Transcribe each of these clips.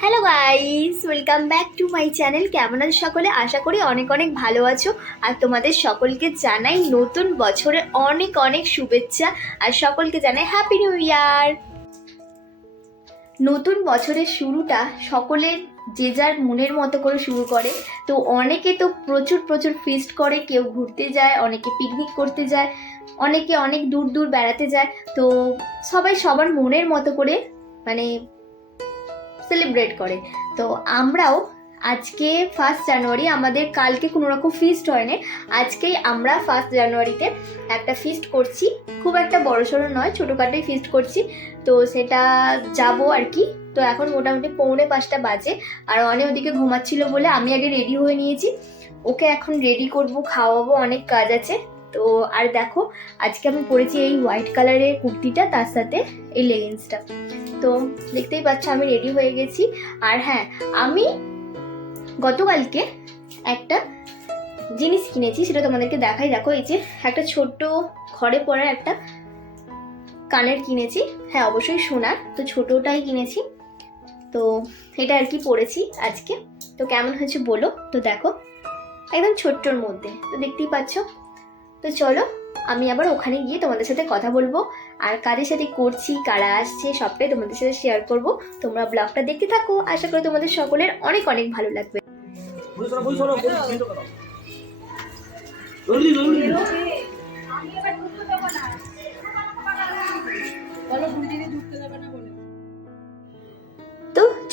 Hello guys welcome back to my channel কেমন আছো সকলে? আশা করি অনেক অনেক ভালো আছো। আর তোমাদের সকলকে জানাই নতুন বছরের অনেক অনেক শুভেচ্ছা। আর সকলকে জানাই হ্যাপি নিউ ইয়ার নতুন বছরের শুরুটা সকলের যে যার মনের মতো করে শুরু করে। তো অনেকে তো প্রচুর প্রচুর ফিস্ট করে, কেউ ঘুরতে যায়, অনেকে পিকনিক করতে যায়, অনেকে অনেক দূর দূর বেড়াতে যায়। তো সবাই সবার মনের মতো করে মানে সেলিব্রেট করে। তো আমরাও আজকে ফার্স্ট জানুয়ারি আমাদের কালকে কোনো রকম ফিস্ট হয়নি। আজকেই আমরা ফার্স্ট জানুয়ারিতে একটা ফিস্ট করছি। খুব একটা বড় সড়ো নয়, ছোটোখাটোই ফিস্ট করছি। তো সেটা যাব আর কি। তো এখন মোটামুটি পৌনে পাঁচটা বাজে। আর অনেক ওদিকে ঘুমাচ্ছিল বলে আমি আগে রেডি হয়ে নিয়েছি। ওকে এখন রেডি করব, খাওয়াবো, অনেক কাজ আছে। তো আর দেখো, আজকে আমি পরেছি এই হোয়াইট কালারের কুর্তিটা, তার সাথে এই লেগিংসটা তো দেখতেই পাচ্ছ, আমি রেডি হয়ে গেছি। আর হ্যাঁ আমি গতকালকে একটা জিনিস কিনেছি, সেটা তোমাদেরকে দেখাই। দেখো, এই যে একটা ছোট্ট ঘরে পড়ার একটা কানের কিনেছি। হ্যাঁ অবশ্যই সোনার, তো ছোটোটাই কিনেছি। তো এটা আর কি পরেছি আজকে। তো কেমন হয়েছে বলো? তো দেখো, একদম ছোট্টর মধ্যে। তো দেখতেই পাচ্ছ তো চলো, আমি আবার ওখানে গিয়ে তোমাদের সাথে কথা বলব। আর কাদের সাথে করছি, কারা আসছে, সবটাই তোমাদের সাথে শেয়ার করব। তোমরা ব্লগটা দেখতে থাকো। আশা করি তোমাদের সকলের অনেক অনেক ভালো লাগবে।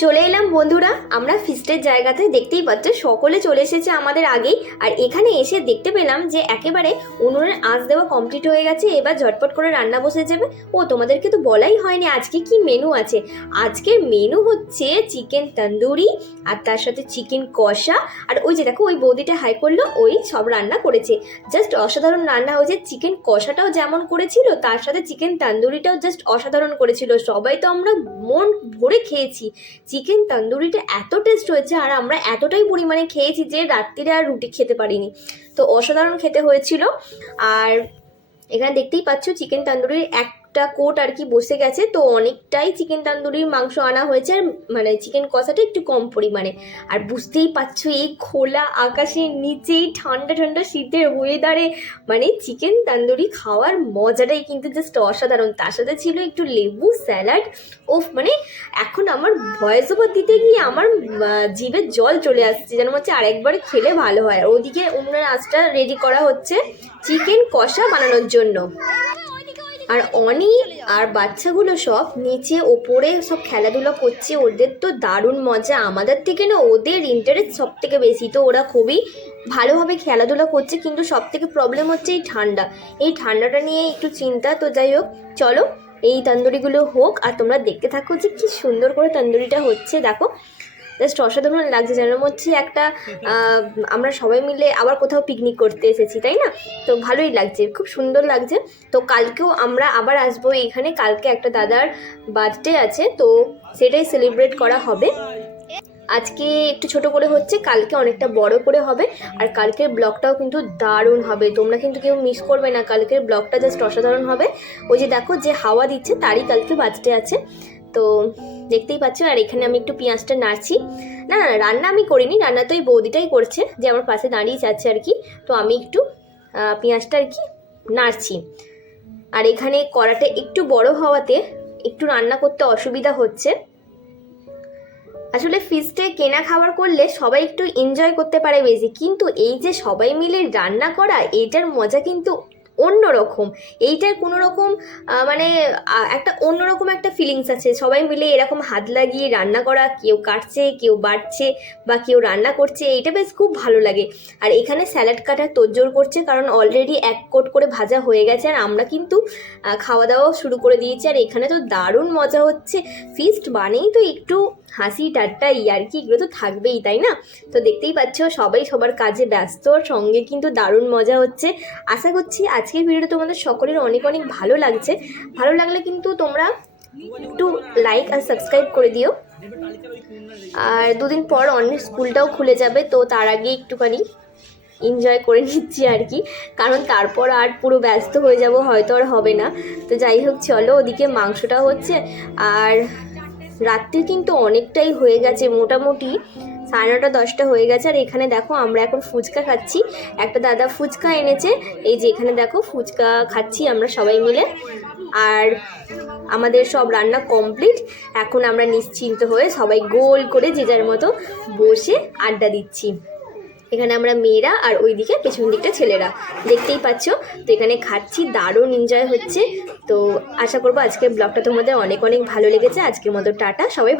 চলে এলাম বন্ধুরা। আমরা ফিস্টের জায়গাতে দেখতেই পাচ্ছ, সকলে চলে এসেছে আমাদের আগেই। আর এখানে এসে দেখতে পেলাম যে একেবারে উনুনের আঁচ দেওয়া কমপ্লিট হয়ে গেছে, এবার ঝটপট করে রান্না বসে যাবে। ও, তোমাদেরকে তো বলাই হয়নি আজকে কি মেনু আছে। আজকের মেনু হচ্ছে চিকেন তন্দুরি আর তার সাথে চিকেন কষা। আর ওই যে দেখো, ওই বৌদিটা হাই করল, ওই সব রান্না করেছে। জাস্ট অসাধারণ রান্না হয়েছে। চিকেন কষাটাও যেমন করেছিল, তার সাথে চিকেন তন্দুরিটাও জাস্ট অসাধারণ করেছিল। সবাই তো আমরা মন ভরে খেয়েছি। চিকেন তন্দুরিটা এত টেস্ট হয়েছে আর আমরা এতটাই পরিমাণে খেয়েছি যে রাত্রিরে আর রুটি খেতে পারিনি। তো অসাধারণ খেতে হয়েছিল। আর এখানে দেখতেই পাচ্ছ চিকেন তন্দুরির একটা কোট আর কি বসে গেছে, তো অনেকটাই চিকেন তান্দুরির মাংস আনা হয়েছে আর মানে চিকেন কষাটা একটু কম পরিমাণে। আর বুঝতেই পারছ, এই খোলা আকাশের নিচেই ঠান্ডা ঠান্ডা শীতের ওয়েদারে মানে চিকেন তান্দুরি খাওয়ার মজাটাই কিন্তু জাস্ট অসাধারণ। তার সাথে ছিল একটু লেবু স্যালাড। ওফ মানে এখন আমার ভয়েস ওভার দিতে গিয়ে আমার জিভে জল চলে আসছে, যেন হচ্ছে আরেকবার খেলে ভালো হয়। ওদিকে উনুনের আঁচটা রেডি করা হচ্ছে চিকেন কষা বানানোর জন্য। আর অনি আর বাচ্চাগুলো সব নিচে ওপরে সব খেলাধুলা করছে। ওদের তো দারুণ মজা। আমাদের থেকে না ওদের ইন্টারেস্ট সব থেকে বেশি। তো ওরা খুবই ভালোভাবে খেলাধুলা করছে, কিন্তু সব থেকে প্রবলেম হচ্ছে এই ঠান্ডা। এই ঠান্ডাটা নিয়ে একটু চিন্তা, তো যাই হোক, চলো এই তান্দুরিগুলো হোক। আর তোমরা দেখতে থাকো যে কি সুন্দর করে তন্দুরিটা হচ্ছে। দেখো জাস্ট অসাধারণ লাগছে, যেন হচ্ছে একটা আমরা সবাই মিলে আবার কোথাও পিকনিক করতে এসেছি, তাই না? তো ভালোই লাগছে, খুব সুন্দর লাগছে। তো কালকেও আমরা আবার আসব এখানে, কালকে একটা দাদার বার্থডে আছে, তো সেটাই সেলিব্রেট করা হবে। আজকে একটু ছোট করে হচ্ছে, কালকে অনেকটা বড় করে হবে, আর কালকের ব্লগটাও কিন্তু দারুণ হবে। তোমরা কিন্তু কেউ মিস করবে না, কালকের ব্লগটা জাস্ট অসাধারণ হবে। ওই যে দেখো যে হাওয়া দিচ্ছে, তারই কালকে বার্থডে আছে। তো দেখতেই পাচ্ছ, আর এখানে আমি একটু পেঁয়াজটা নাড়ছি। না না রান্না আমি করিনি, রান্না তো এই বৌদিটাই করছে, যে আমার পাশে দাঁড়িয়ে যাচ্ছে আর কি। তো আমি একটু পেঁয়াজটা আর কি নাড়ছি। আর এখানে কড়াটা একটু বড় হওয়াতে একটু রান্না করতে অসুবিধা হচ্ছে। আসলে ফিস্টে কেনা খাবার করলে সবাই একটু এনজয় করতে পারে বেশি, কিন্তু এই যে সবাই মিলে রান্না করা, এটার মজা কিন্তু অন্যরকম। এইটার কোনো রকম মানে একটা অন্যরকম একটা ফিলিংস আছে। সবাই মিলে এরকম হাত লাগিয়ে রান্না করা, কেউ কাটছে, কেউ বাটছে বা কেউ রান্না করছে, এইটা বেশ খুব ভালো লাগে। আর এখানে স্যালাড কাটার তোড়জোড় করছে কারণ অলরেডি এক কোট করে ভাজা হয়ে গেছে আর আমরা কিন্তু খাওয়া দাওয়াও শুরু করে দিয়েছি। আর এখানে তো দারুণ মজা হচ্ছে। ফিস্ট মানেই তো একটু হাসি, ঠাট্টা ইয়ার্কি এগুলো তো থাকবেই, তাই না? তো দেখতেই পাচ্ছ, সবাই সবার কাজে ব্যস্ত, সঙ্গে কিন্তু দারুণ মজা হচ্ছে। আশা করছি আজকের ভিডিওটা তোমাদের সকলের অনেক অনেক ভালো লাগছে। ভালো লাগলে কিন্তু তোমরা একটু লাইক আর সাবস্ক্রাইব করে দিও। আর দুদিন পর অন্য স্কুলটাও খুলে যাবে, তো তার আগে একটুখানি এনজয় করে নিচ্ছি আর কি। কারণ তারপর আর পুরো ব্যস্ত হয়ে যাব, হয়তো আর হবে না। তো যাই হোক, চলো ওদিকে মাংসটা হচ্ছে। আর রাত্রি কিন্তু অনেকটাই হয়ে গেছে, মোটামুটি সাড়ে নটা দশটা হয়ে গেছে। আর এখানে দেখো আমরা এখন ফুচকা খাচ্ছি। একটা দাদা ফুচকা এনেছে। এই যে এখানে দেখো ফুচকা খাচ্ছি আমরা সবাই মিলে। আর আমাদের সব রান্না কমপ্লিট। এখন আমরা নিশ্চিন্ত হয়ে সবাই গোল করে যে যার মতো বসে আড্ডা দিচ্ছি। এখানে আমরা মেয়েরা আর ওইদিকে পেছন দিকটা ছেলেরা। দেখতেই পাচ্ছ? তো এখানে খাচ্ছি, দারুণ এনজয় হচ্ছে। তো আশা করব আজকের ব্লগটা তোমাদের অনেক অনেক ভালো লেগেছে। আজকের মতো টাটা, সবাই